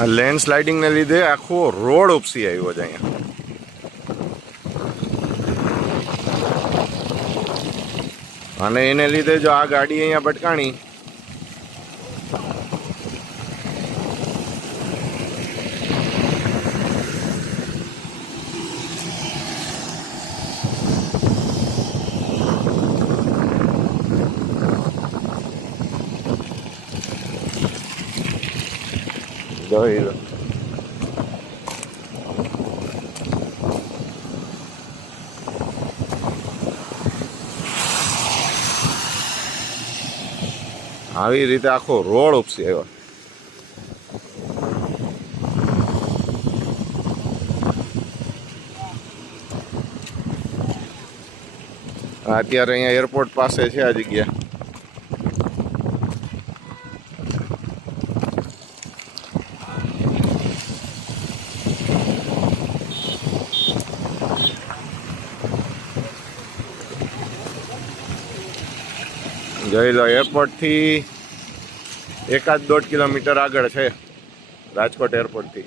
આ લેન્ડ સ્લાઇડિંગને લીધે આખો રોડ ઉપસી આવ્યો છે અહીંયા. અને એને લીધે જો આ ગાડી અહીંયા ભટકાણી જોઈ લો. આવી રીતે આખો રોડ ઉપસી આવ્યો. અત્યારે અહીંયા એરપોર્ટ પાસે છે આ જગ્યા. જોઈ લો, એરપોર્ટથી 1-1.5 કિલોમીટર આગળ છે રાજકોટ એરપોર્ટથી.